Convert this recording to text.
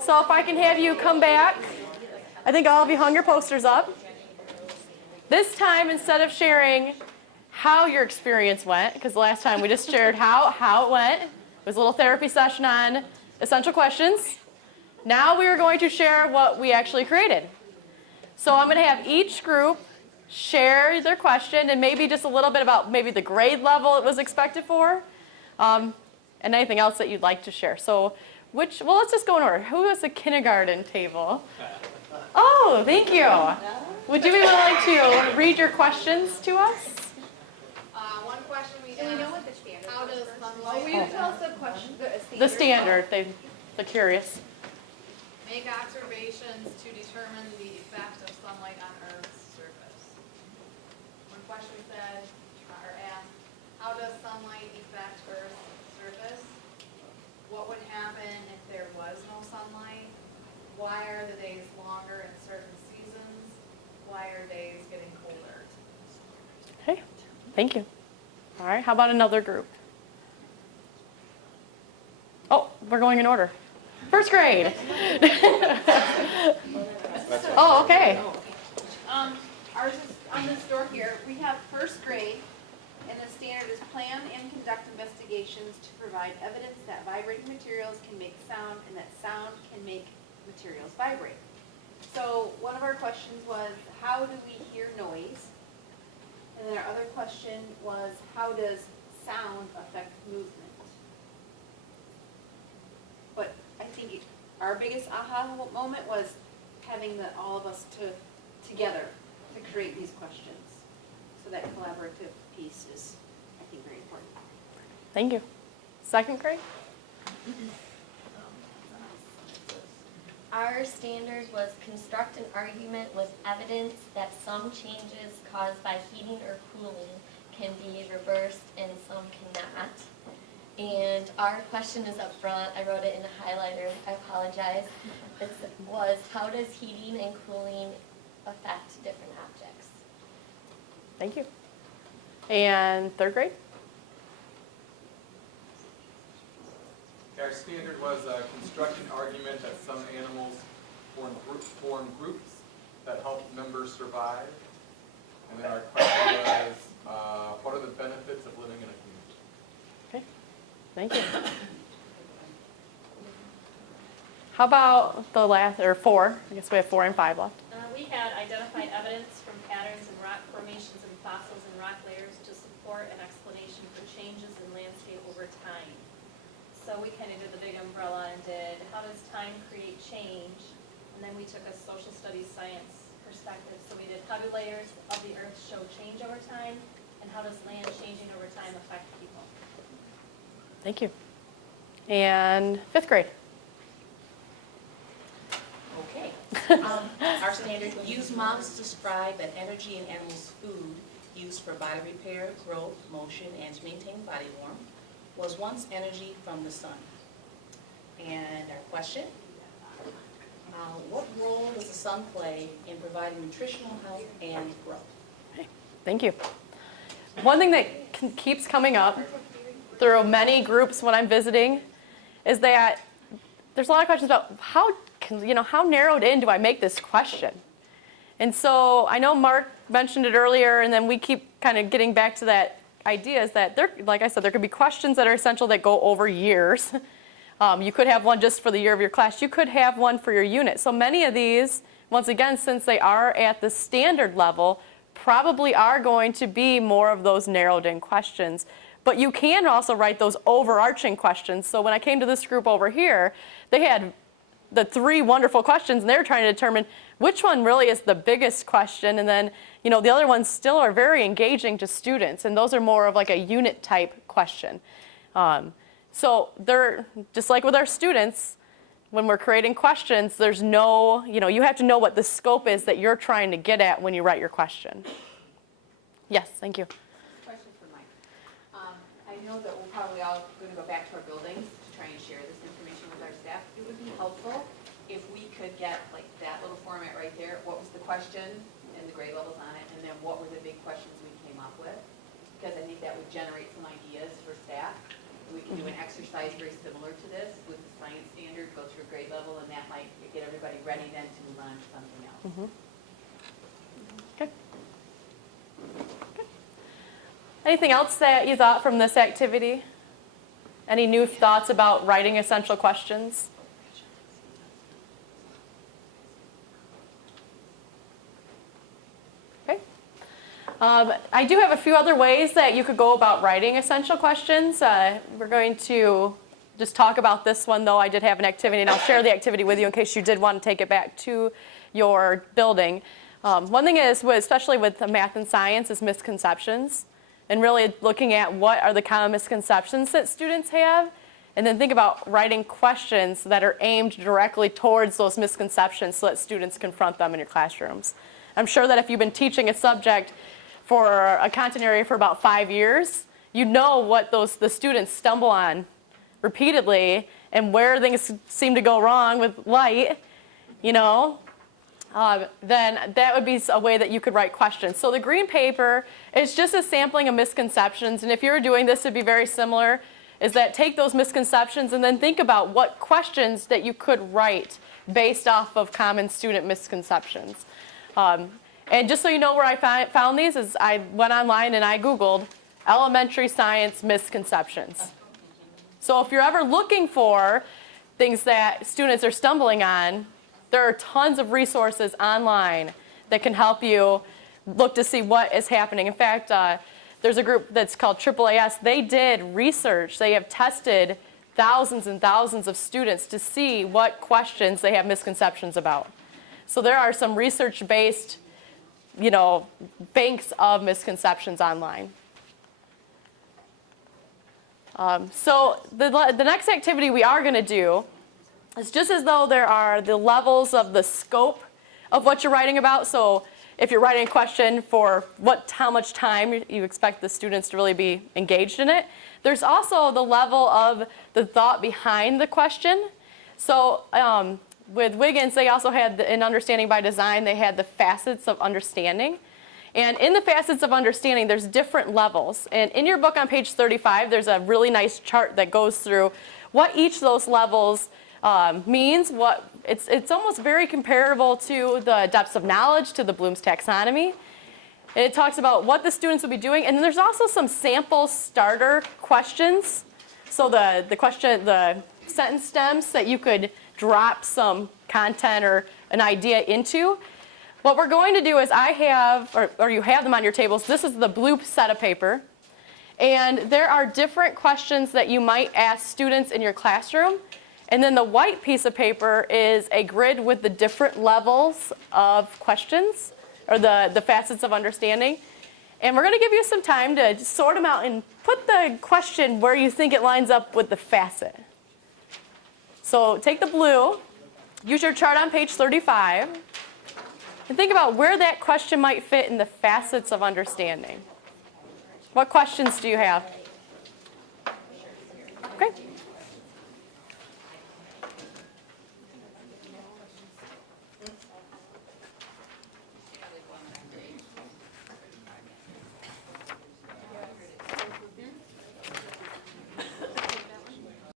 So if I can have you come back, I think all of you hung your posters up. This time, instead of sharing how your experience went, because the last time we just shared how it went, it was a little therapy session on essential questions. Now we are going to share what we actually created. So I'm going to have each group share their question and maybe just a little bit about maybe the grade level it was expected for, and anything else that you'd like to share. So well, let's just go in order. Who has the kindergarten table? Oh, thank you. Would you be willing to read your questions to us? One question we asked. Do we know what the standard? How does sunlight? Will you tell us the question? The standard. They're curious. Make observations to determine the effect of sunlight on Earth's surface. One question said, or asked, how does sunlight affect Earth's surface? What would happen if there was no sunlight? Why are the days longer in certain seasons? Why are days getting colder? Okay, thank you. All right, how about another group? Oh, we're going in order. First grade. Oh, okay. Ours is on this door here. We have first grade, and the standard is plan and conduct investigations to provide evidence that vibrating materials can make sound and that sound can make materials vibrate. So one of our questions was, how do we hear noise? And then our other question was, how does sound affect movement? But I think our biggest aha moment was having all of us together to create these questions. So that collaborative piece is, I think, very important. Thank you. Second grade? Our standard was construct an argument with evidence that some changes caused by heating or cooling can be reversed and some cannot. And our question is up front. I wrote it in a highlighter. I apologize. It was, how does heating and cooling affect different objects? Thank you. And third grade? Our standard was construct an argument that some animals form groups that help members survive. And then our question was, what are the benefits of living in a community? Okay, thank you. How about the last, or 4? I guess we have 4 and 5 left. We had identified evidence from patterns in rock formations and fossils and rock layers to support an explanation for changes in landscape over time. So we kind of did the big umbrella and did, how does time create change? And then we took a social studies science perspective. So we did, how do layers of the earth show change over time? And how does land changing over time affect people? Thank you. And 5th grade? Okay. Our standard, use models to describe an energy in animals' food used for body repair, growth, motion, and to maintain body warmth was once energy from the sun. And our question, what role does the sun play in providing nutritional health and growth? Okay, thank you. One thing that keeps coming up through many groups when I'm visiting is that there's a lot of questions about how narrowed in do I make this question? And so I know Mark mentioned it earlier, and then we keep kind of getting back to that idea is that, like I said, there could be questions that are essential that go over years. You could have one just for the year of your class. You could have one for your unit. So many of these, once again, since they are at the standard level, probably are going to be more of those narrowed in questions. But you can also write those overarching questions. So when I came to this group over here, they had the 3 wonderful questions, and they were trying to determine which one really is the biggest question. And then, the other ones still are very engaging to students, and those are more of like a unit type question. So they're just like with our students, when we're creating questions, there's no, you have to know what the scope is that you're trying to get at when you write your question. Yes, thank you. Question for Mike. I know that we're probably all going to go back to our buildings to try and share this information with our staff. It would be helpful if we could get like that little format right there. What was the question and the grade levels on it, and then what were the big questions we came up with? Because I think that would generate some ideas for staff. We can do an exercise very similar to this with the everybody ready then to move on to something else. Okay. Okay. Anything else that you thought from this activity? Any new thoughts about writing essential questions? Okay. I do have a few other ways that you could go about writing essential questions. We're going to just talk about this one, though I did have an activity, and I'll share the activity with you in case you did want to take it back to your building. One thing is, especially with math and science, is misconceptions, and really looking at what are the common misconceptions that students have, and then think about writing questions that are aimed directly towards those misconceptions so that students confront them in your classrooms. I'm sure that if you've been teaching a subject for a content area for about 5 years, you know what the students stumble on repeatedly and where things seem to go wrong with light, you know, then that would be a way that you could write questions. So the green paper is just a sampling of misconceptions, and if you were doing this, it'd be very similar, is that take those misconceptions and then think about what questions that you could write based off of common student misconceptions. And just so you know where I found these is I went online and I Googled elementary science misconceptions. So if you're ever looking for things that students are stumbling on, there are tons of resources online that can help you look to see what is happening. In fact, there's a group that's called AAAS. They did research. They have tested thousands and thousands of students to see what questions they have misconceptions about. So there are some research-based, you know, banks of misconceptions online. So the next activity we are going to do is just as though there are the levels of the scope of what you're writing about. So if you're writing a question for how much time you expect the students to really be engaged in it, there's also the level of the thought behind the question. So with Wiggins, they also had, in Understanding by Design, they had the facets of understanding. And in the facets of understanding, there's different levels. And in your book on page 35, there's a really nice chart that goes through what each of those levels means. It's almost very comparable to the depths of knowledge, to the Bloom's taxonomy. It talks about what the students will be doing. And then there's also some sample starter questions. So the sentence stems that you could drop some content or an idea into. What we're going to do is I have, or you have them on your tables, this is the blue set of paper. And there are different questions that you might ask students in your classroom. And then the white piece of paper is a grid with the different levels of questions, or the facets of understanding. And we're going to give you some time to just sort them out and put the question where you think it lines up with the facet. So take the blue, use your chart on page 35, and think about where that question might fit in the facets of understanding. What questions do you have? Okay.